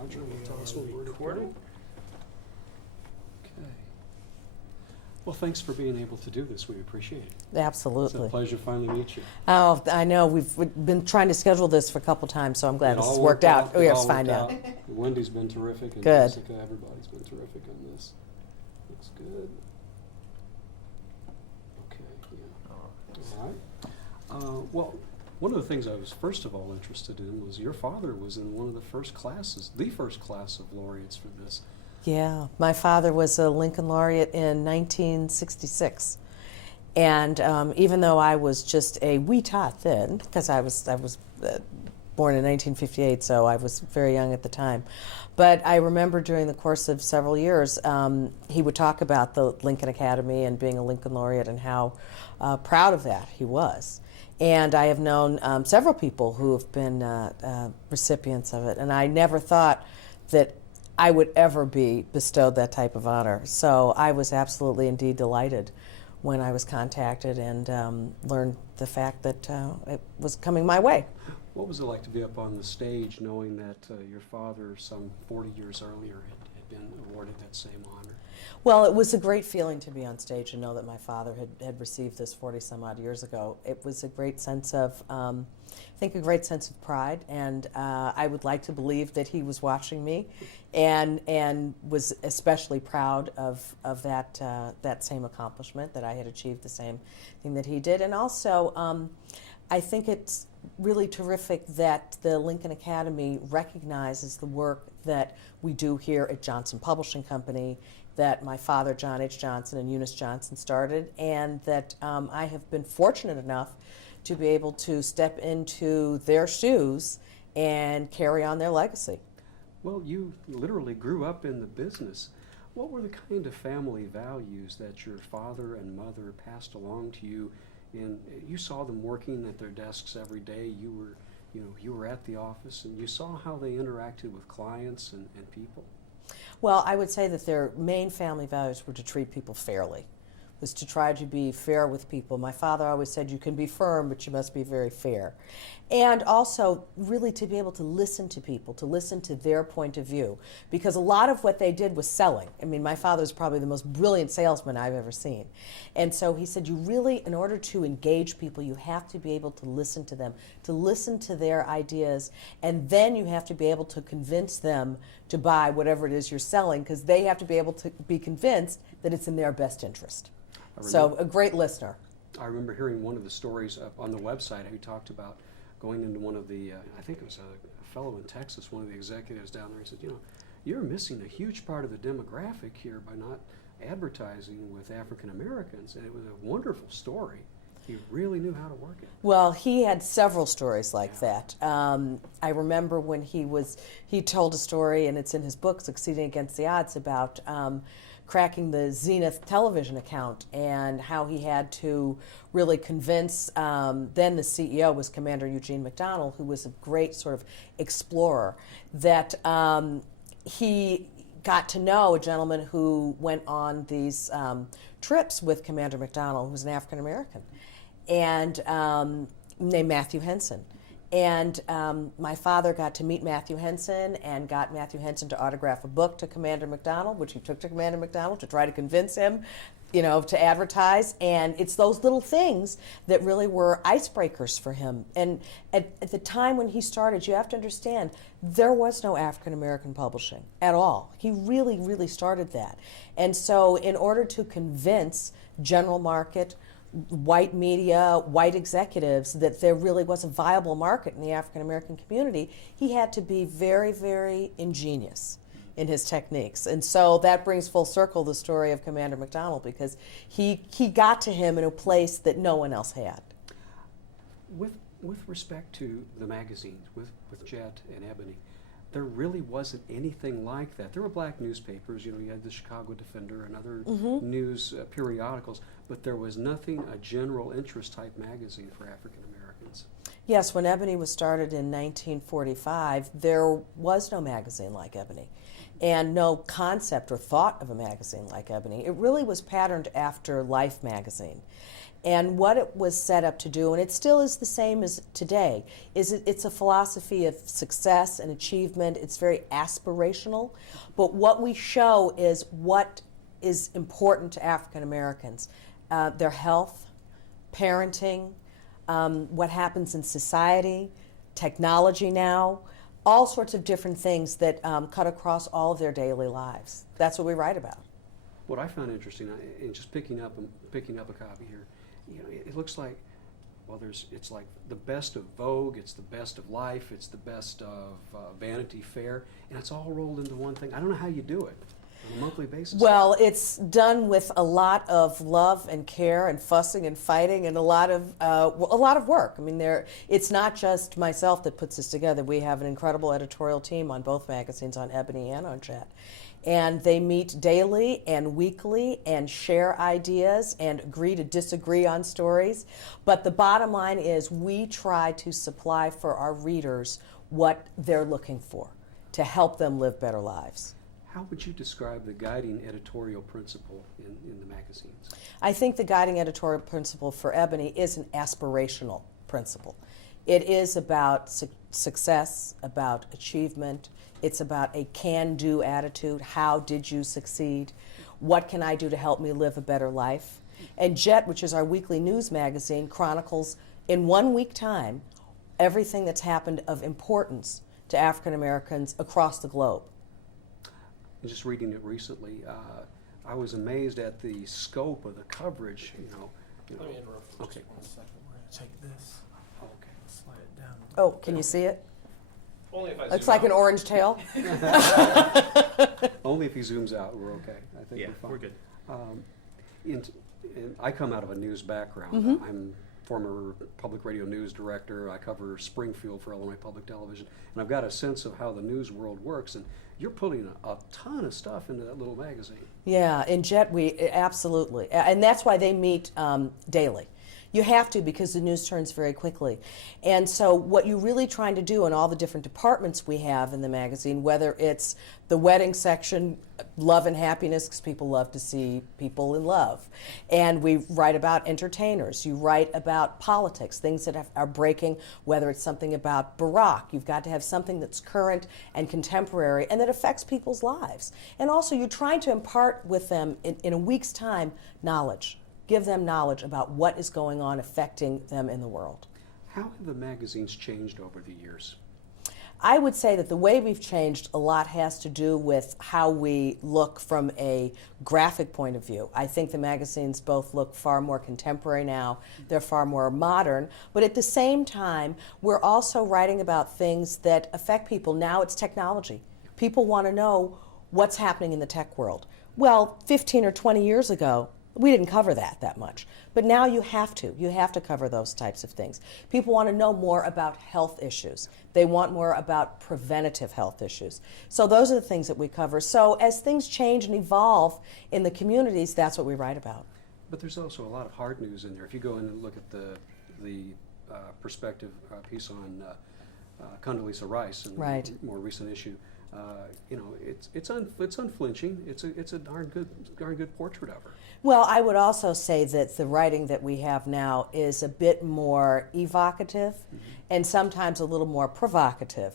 Roger, will tell us when we're recording. Okay. Well, thanks for being able to do this. We appreciate it. Absolutely. It's a pleasure to finally meet you. Oh, I know. We've been trying to schedule this for a couple times, so I'm glad this has worked out. It It's all fine worked now. out. Wendy's been terrific, and Good. Jessica, everybody's been terrific on this. Looks good. Okay, yeah. All right. Well, one of the things I was first of all interested in was your father was in one of the first classes, the first class of laureates for this. Yeah, my father was a Lincoln Laureate in 1966. And even though I was just a wee tot then, because I was born in 1958, so I was very young at the time. But I remember during the course of several years, he would talk about the Lincoln Academy and being a Lincoln Laureate and how proud of that he was. And I have known several people who have been recipients of it, and I never thought that I would ever be bestowed that type of honor. So I was absolutely indeed delighted when I was contacted and learned the fact that it was coming my way. What was it like to be up on the stage knowing that your father, some 40 years earlier, had been awarded that same honor? Well, it was a great feeling to be on stage and know that my father had received this 40-some-odd years ago. It was a great sense of, I think, a great sense of pride, and I would like to believe that he was watching me and was especially proud of that same accomplishment, that I had achieved the same thing that he did. And also, I think it's really terrific that the Lincoln Academy recognizes the work that we do here at Johnson Publishing Company, that my father, John H. Johnson, and Eunice Johnson started, and that I have been fortunate enough to be able to step into their shoes and carry on their legacy. Well, you literally grew up in the business. What were the kind of family values that your father and mother passed along to you? And you saw them working at their desks every day. You were at the office, and you saw how they interacted with clients and people. Well, I would say that their main family values were to treat people fairly, was to try to be fair with people. My father always said, you can be firm, but you must be very fair. And also, really to be able to listen to people, to listen to their point of view, because a lot of what they did was selling. I mean, my father was probably the most brilliant salesman I've ever seen. And so he said, you really, in order to engage people, you have to be able to listen to them, to listen to their ideas, and then you have to be able to convince them to buy whatever it is you're selling, because they have to be able to be convinced that it's in their best interest. So a great listener. I remember hearing one of the stories on the website. He talked about going into one of the, I think it was a fellow in Texas, one of the executives down there. He said, you're missing a huge part of the demographic here by not advertising with African Americans. And it was a wonderful story. He really knew how to work it. Well, he had several stories like that. I remember when he told a story, and it's in his book, Succeeding Against the Odds, about cracking the Zenith television account and how he had to really convince, then the CEO was Commander Eugene McDonnell, who was a great sort of explorer, that he got to know a gentleman who went on these trips with Commander McDonnell, who was an African American, and named Matthew Henson. And my father got to meet Matthew Henson and got Matthew Henson to autograph a book to Commander McDonnell, which he took to Commander McDonnell to try to convince him, to advertise. And it's those little things that really were icebreakers for him. And at the time when he started, you have to understand, there was no African American publishing at all. He really, really started that. And so in order to convince general market, white media, white executives, that there really was a viable market in the African American community, he had to be very, very ingenious in his techniques. And so that brings full circle the story of Commander McDonnell, because he got to him in a place that no one else had. With respect to the magazines, with Jet and Ebony, there really wasn't anything like that. There were black newspapers, you had the Chicago Defender and other news periodicals, but there was nothing, a general interest type magazine for African Americans. Yes, when Ebony was started in 1945, there was no magazine like Ebony, and no concept or thought of a magazine like Ebony. It really was patterned after Life magazine. And what it was set up to do, and it still is the same as today, is it's a philosophy of success and achievement. It's very aspirational. But what we show is what is important to African Americans. Their health, parenting, what happens in society, technology now, all sorts of different things that cut across all of their daily lives. That's what we write about. What I found interesting, in just picking up a copy here, it looks like, well, it's like the best of Vogue, it's the best of Life, it's the best of Vanity Fair, and it's all rolled into one thing. I don't know how you do it on a monthly basis. Well, it's done with a lot of love and care and fussing and fighting and a lot of work. I mean, it's not just myself that puts this together. We have an incredible editorial team on both magazines, on Ebony and on Jet. And they meet daily and weekly and share ideas and agree to disagree on stories. But the bottom line is we try to supply for our readers what they're looking for to help them live better lives. How would you describe the guiding editorial principle in the magazines? I think the guiding editorial principle for Ebony is an aspirational principle. It is about success, about achievement. It's about a can-do attitude. How did you succeed? What can I do to help me live a better life? And Jet, which is our weekly news magazine, chronicles in 1 week time everything that's happened of importance to African Americans across the globe. Just reading it recently, I was amazed at the scope of the coverage. Let me interrupt for Okay. just 1 second. We're going to take this, Okay. slide it down. Oh, can you see it? Only if I Looks zoom like an out. orange tail. Only if he zooms out, we're okay. I think Yeah, we're fine. we're good. And I come out of a news background. Mm-hmm. I'm former public radio news director. I cover Springfield for Illinois Public Television, and I've got a sense of how the news world works. And you're putting a ton of stuff into that little magazine. Yeah, in Jet, we absolutely, and that's why they meet daily. You have to, because the news turns very quickly. And so what you're really trying to do in all the different departments we have in the magazine, whether it's the wedding section, love and happiness, because people love to see people in love. And we write about entertainers. You write about politics, things that are breaking, whether it's something about Barack. You've got to have something that's current and contemporary and that affects people's lives. And also you're trying to impart with them in a week's time knowledge. Give them knowledge about what is going on affecting them in the world. How have the magazines changed over the years? I would say that the way we've changed a lot has to do with how we look from a graphic point of view. I think the magazines both look far more contemporary now. They're far more modern. But at the same time, we're also writing about things that affect people. Now it's technology. People want to know what's happening in the tech world. Well, 15 or 20 years ago, we didn't cover that much. But now you have to. You have to cover those types of things. People want to know more about health issues. They want more about preventative health issues. So those are the things that we cover. So as things change and evolve in the communities, that's what we write about. But there's also a lot of hard news in there. If you go in and look at the perspective piece on Condoleezza Rice in Right. the more recent issue, it's unflinching. It's a darn good portrait of her. Well, I would also say that the writing that we have now is a bit more evocative and sometimes a little more provocative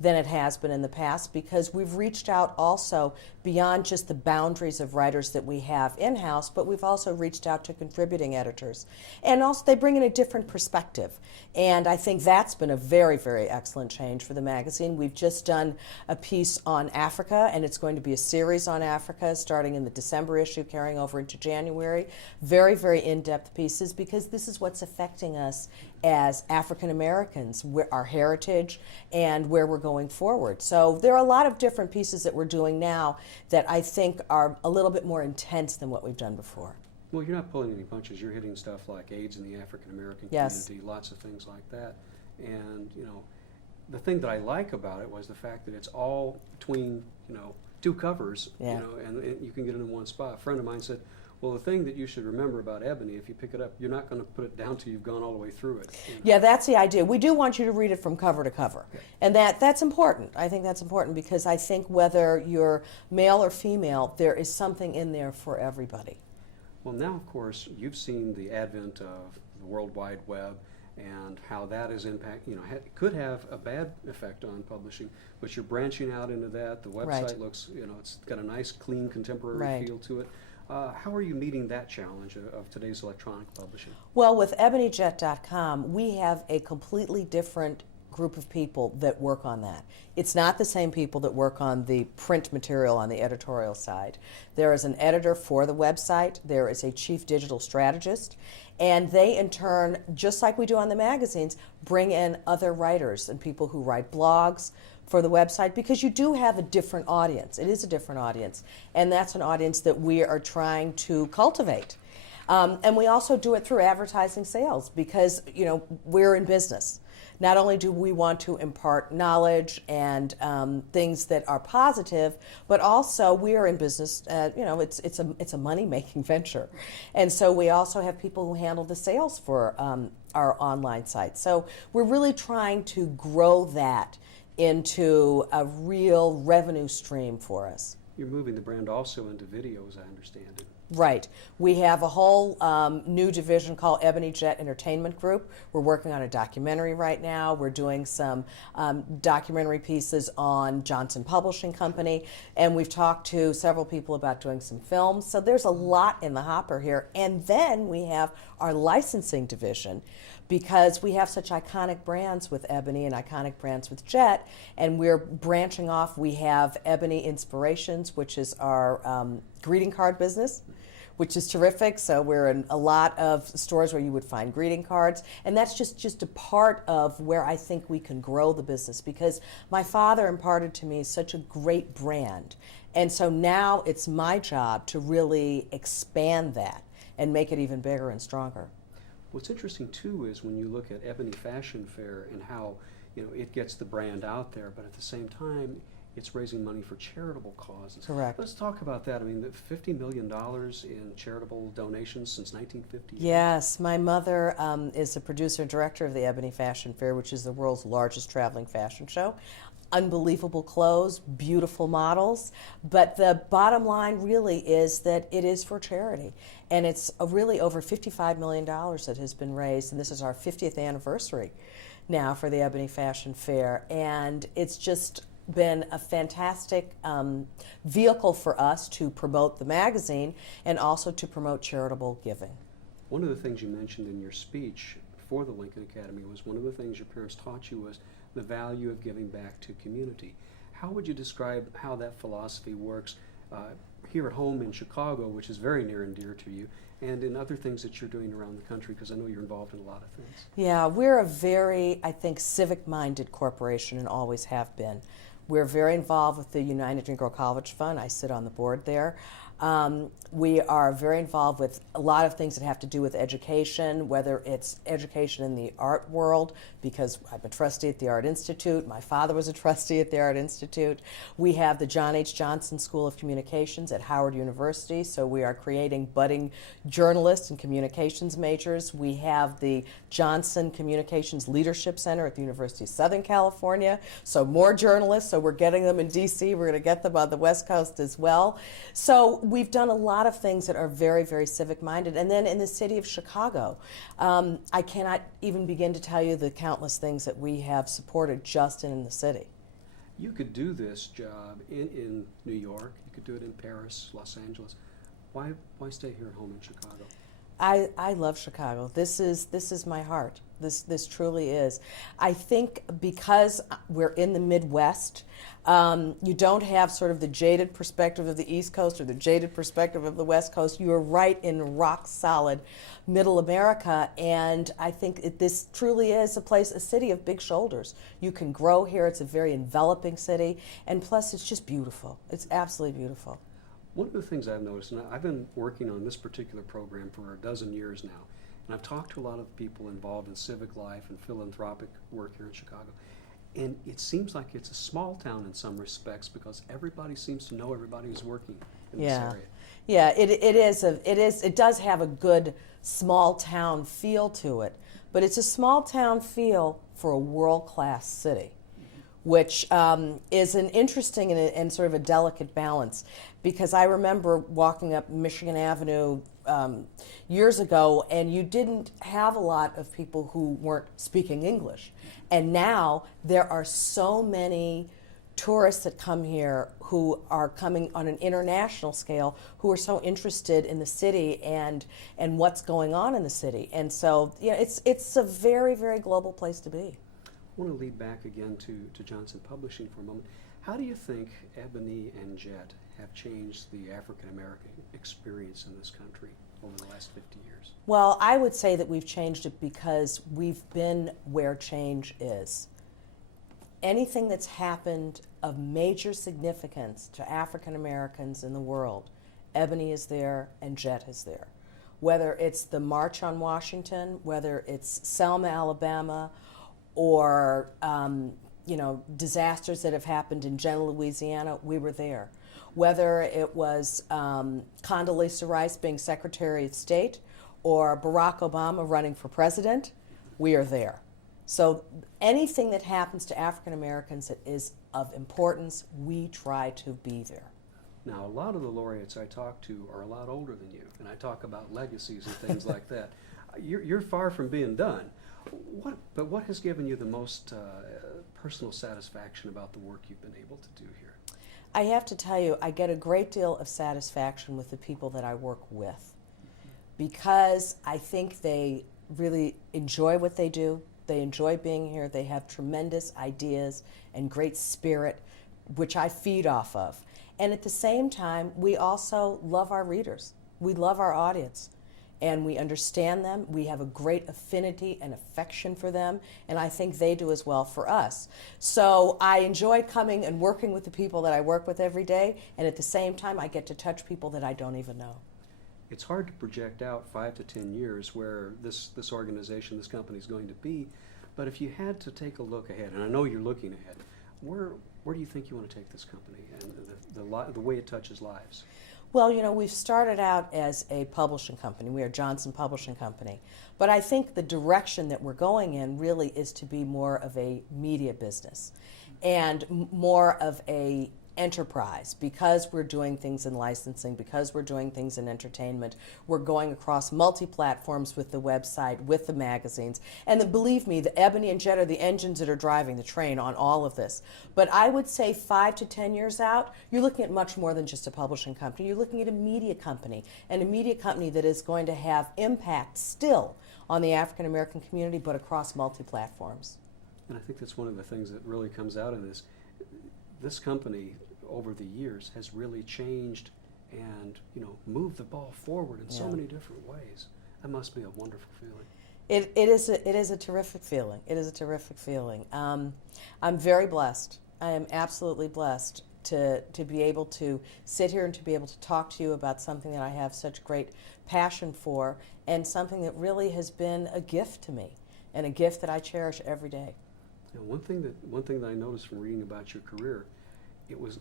than it has been in the past, because we've reached out also beyond just the boundaries of writers that we have in-house, but we've also reached out to contributing editors. And also they bring in a different perspective. And I think that's been a very, very excellent change for the magazine. We've just done a piece on Africa, and it's going to be a series on Africa starting in the December issue, carrying over into January. Very, very in-depth pieces, because this is what's affecting us as African Americans, our heritage, and where we're going forward. So there are a lot of different pieces that we're doing now that I think are a little bit more intense than what we've done before. Well, you're not pulling any punches. You're hitting stuff like AIDS in the African American Yes. community, lots of things like that. And the thing that I like about it was the fact that it's all between two covers, Yeah. and you can get it in one spot. A friend of mine said, well, the thing that you should remember about Ebony, if you pick it up, you're not going to put it down till you've gone all the way through it. Yeah, that's the idea. We do want you to read it from cover to cover. Okay. And that's important. I think that's important, because I think whether you're male or female, there is something in there for everybody. Well, now, of course, you've seen the advent of the World Wide Web and how that is could have a bad effect on publishing, but you're branching out into that. The website Right. looks, it's got a nice, clean, contemporary Right. feel to it. How are you meeting that challenge of today's electronic publishing? Well, with ebonyjet.com, we have a completely different group of people that work on that. It's not the same people that work on the print material on the editorial side. There is an editor for the website, there is a chief digital strategist, and they in turn, just like we do on the magazines, bring in other writers and people who write blogs for the website, because you do have a different audience. It is a different audience, and that's an audience that we are trying to cultivate. And we also do it through advertising sales, because we're in business. Not only do we want to impart knowledge and things that are positive, but also we are in business. It's a money-making venture, and so we also have people who handle the sales for our online site. So we're really trying to grow that into a real revenue stream for us. You're moving the brand also into video, as I understand it. Right. We have a whole new division called Ebony Jet Entertainment Group. We're working on a documentary right now. We're doing some documentary pieces on Johnson Publishing Company, and we've talked to several people about doing some films. So there's a lot in the hopper here. And then we have our licensing division, because we have such iconic brands with Ebony and iconic brands with Jet, and we're branching off. We have Ebony Inspirations, which is our greeting card business, which is terrific. So we're in a lot of stores where you would find greeting cards, and that's just a part of where I think we can grow the business, because my father imparted to me such a great brand, and so now it's my job to really expand that and make it even bigger and stronger. What's interesting too is when you look at Ebony Fashion Fair and how it gets the brand out there, but at the same time it's raising money for charitable causes. Correct. Let's talk about that. I mean, the $50 million in charitable donations since 1950. Yes, my mother is the producer and director of the Ebony Fashion Fair, which is the world's largest traveling fashion show. Unbelievable clothes, beautiful models, but the bottom line really is that it is for charity, and it's really over $55 million that has been raised, and this is our 50th anniversary now for the Ebony Fashion Fair, and it's just been a fantastic vehicle for us to promote the magazine and also to promote charitable giving. One of the things you mentioned in your speech for the Lincoln Academy was one of the things your parents taught you was the value of giving back to community. How would you describe how that philosophy works here at home in Chicago, which is very near and dear to you, and in other things that you're doing around the country, because I know you're involved in a lot of things? Yeah, we're a very, I think, civic-minded corporation and always have been. We're very involved with the United Negro College Fund. I sit on the board there. We are very involved with a lot of things that have to do with education, whether it's education in the art world, because I'm a trustee at the Art Institute. My father was a trustee at the Art Institute. We have the John H. Johnson School of Communications at Howard University, so we are creating budding journalists and communications majors. We have the Johnson Communications Leadership Center at the University of Southern California, so more journalists, so we're getting them in D.C., we're going to get them on the West Coast as well. So we've done a lot of things that are very, very civic-minded. And then in the city of Chicago, I cannot even begin to tell you the countless things that we have supported just in the city. You could do this job in New York, you could do it in Paris, Los Angeles. Why stay here at home in Chicago? I love Chicago. This is my heart. This truly is. I think because we're in the Midwest, you don't have sort of the jaded perspective of the East Coast or the jaded perspective of the West Coast. You are right in rock solid middle America, and I think this truly is a city of big shoulders. You can grow here. It's a very enveloping city, and plus it's just beautiful. It's absolutely beautiful. One of the things I've noticed, and I've been working on this particular program for a dozen years now, and I've talked to a lot of people involved in civic life and philanthropic work here in Chicago, and it seems like it's a small town in some respects because everybody seems to know everybody who's working in this area. Yeah, it does have a good small town feel to it, but it's a small town feel for a world-class city, which is an interesting and sort of a delicate balance, because I remember walking up Michigan Avenue years ago, and you didn't have a lot of people who weren't speaking English. And now there are so many tourists that come here who are coming on an international scale, who are so interested in the city and what's going on in the city. And so, yeah, it's a very, very global place to be. I want to lead back again to Johnson Publishing for a moment. How do you think Ebony and Jet have changed the African American experience in this country over the last 50 years? Well, I would say that we've changed it because we've been where change is. Anything that's happened of major significance to African Americans in the world, Ebony is there and Jet is there. Whether it's the March on Washington, whether it's Selma, Alabama, or disasters that have happened in Jena, Louisiana, we were there. Whether it was Condoleezza Rice being Secretary of State or Barack Obama running for president, we are there. So anything that happens to African Americans that is of importance, we try to be there. Now, a lot of the laureates I talk to are a lot older than you, and I talk about legacies and things like that. You're far from being done. But what has given you the most personal satisfaction about the work you've been able to do here? I have to tell you, I get a great deal of satisfaction with the people that I work with, because I think they really enjoy what they do. They enjoy being here. They have tremendous ideas and great spirit, which I feed off of. And at the same time, we also love our readers. We love our audience. And we understand them. We have a great affinity and affection for them. And I think they do as well for us. So I enjoy coming and working with the people that I work with every day. And at the same time, I get to touch people that I don't even know. It's hard to project out 5 to 10 years where this organization, this company is going to be, but if you had to take a look ahead, and I know you're looking ahead, where do you think you want to take this company and the way it touches lives? Well, we've started out as a publishing company. We are Johnson Publishing Company. But I think the direction that we're going in really is to be more of a media business and more of a enterprise, because we're doing things in licensing, because we're doing things in entertainment. We're going across multi-platforms with the website, with the magazines. And believe me, the Ebony and Jet are the engines that are driving the train on all of this. But I would say 5 to 10 years out, you're looking at much more than just a publishing company. You're looking at a media company, and a media company that is going to have impact still on the African American community, but across multi-platforms. And I think that's one of the things that really comes out of this. This company, over the years, has really changed and moved the ball forward in so many different ways. That must be a wonderful feeling. It is a terrific feeling. It is a terrific feeling. I'm very blessed. I am absolutely blessed to be able to sit here and to be able to talk to you about something that I have such great passion for, and something that really has been a gift to me, and a gift that I cherish every day. Now, one thing that I noticed from reading about your career,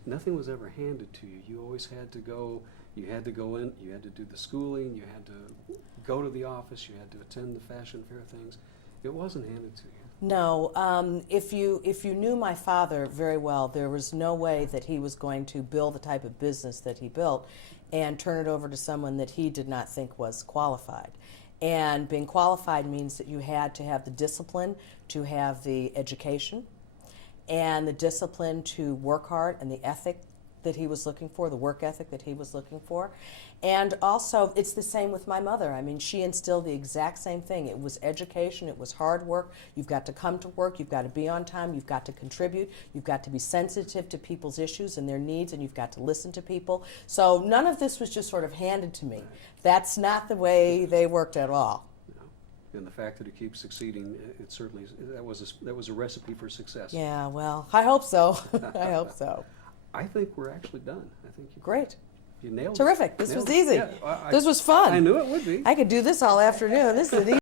nothing was ever handed to you. You always had to go. You had to go in. You had to do the schooling. You had to go to the office. You had to attend the fashion fair things. It wasn't handed to you. No. If you knew my father very well, there was no way that he was going to build the type of business that he built and turn it over to someone that he did not think was qualified. And being qualified means that you had to have the discipline to have the education and the discipline to work hard, and the ethic that he was looking for, the work ethic that he was looking for. And also, it's the same with my mother. I mean, she instilled the exact same thing. It was education, it was hard work. You've got to come to work, you've got to be on time, you've got to contribute, you've got to be sensitive to people's issues and their needs, and you've got to listen to people. So none of this was just sort of handed to me. That's not the way they worked at all. And the fact that it keeps succeeding, it certainly, that was a recipe for success. Yeah, well, I hope so. I hope so. I think we're actually done. I think Great. You nailed it. Terrific. This was easy. Yeah, This was fun. I knew it would be. I could do this all afternoon. This is an easy